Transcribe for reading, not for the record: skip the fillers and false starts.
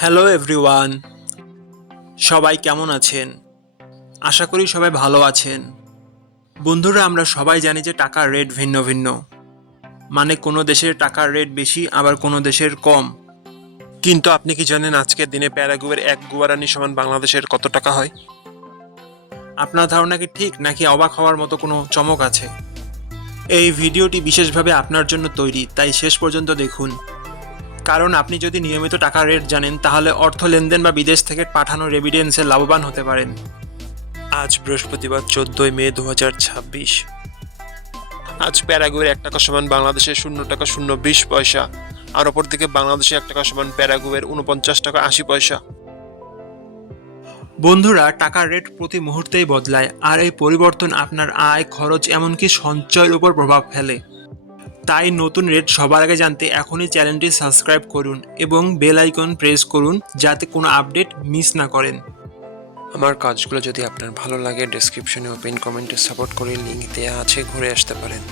Hello everyone, সবাই কেমন আছেন? আশা করি সবাই ভালো আছেন। বন্ধুরা, আমরা সবাই জানি যে টাকার রেট ভিন্ন ভিন্ন। মানে কোনো দেশের টাকার রেট বেশি, আবার কোনো দেশের কম। কিন্তু আপনি কি জানেন আজকের দিনে প্যারাগুয়ের এক গুয়ারানি সমান বাংলাদেশের কত টাকা হয়? আপনার ধারণা কি ঠিক, নাকি অবাক হওয়ার মতো কোনো চমক আছে? এই ভিডিওটি বিশেষভাবে আপনার জন্য তৈরি, তাই শেষ পর্যন্ত দেখুন। কারণ আপনি যদি নিয়মিত টাকার রেট জানেন, তাহলে অর্থ লেনদেন বা বিদেশ থেকে পাঠানো রেমিটেন্সে লাভবান হতে পারেন। আজ বৃহস্পতিবার 14 মে 2026। আজ প্যারাগুয়ের 1 টাকা সমান বাংলাদেশের 0 টাকা 020 পয়সা, আর অপরদিকে বাংলাদেশে 1 টাকা সমান প্যারাগুয়ের 49 টাকা 80 পয়সা। বন্ধুরা, টাকার রেট প্রতি মুহূর্তেই বদলায়, আর এই পরিবর্তন আপনার আয়, খরচ, এমনকি সঞ্চয়ের উপর প্রভাব ফেলে। তাই নতুন রেট সবার আগে জানতে এখনই চ্যানেলটি সাবস্ক্রাইব করুন এবং বেল আইকন প্রেস করুন, যাতে কোনো আপডেট মিস না করেন। আমার কাজগুলো যদি আপনার ভালো লাগে, ডেসক্রিপশনে ও পিন কমেন্টে সাপোর্ট করে লিঙ্ক দেওয়া আছে, ঘুরে আসতে পারেন।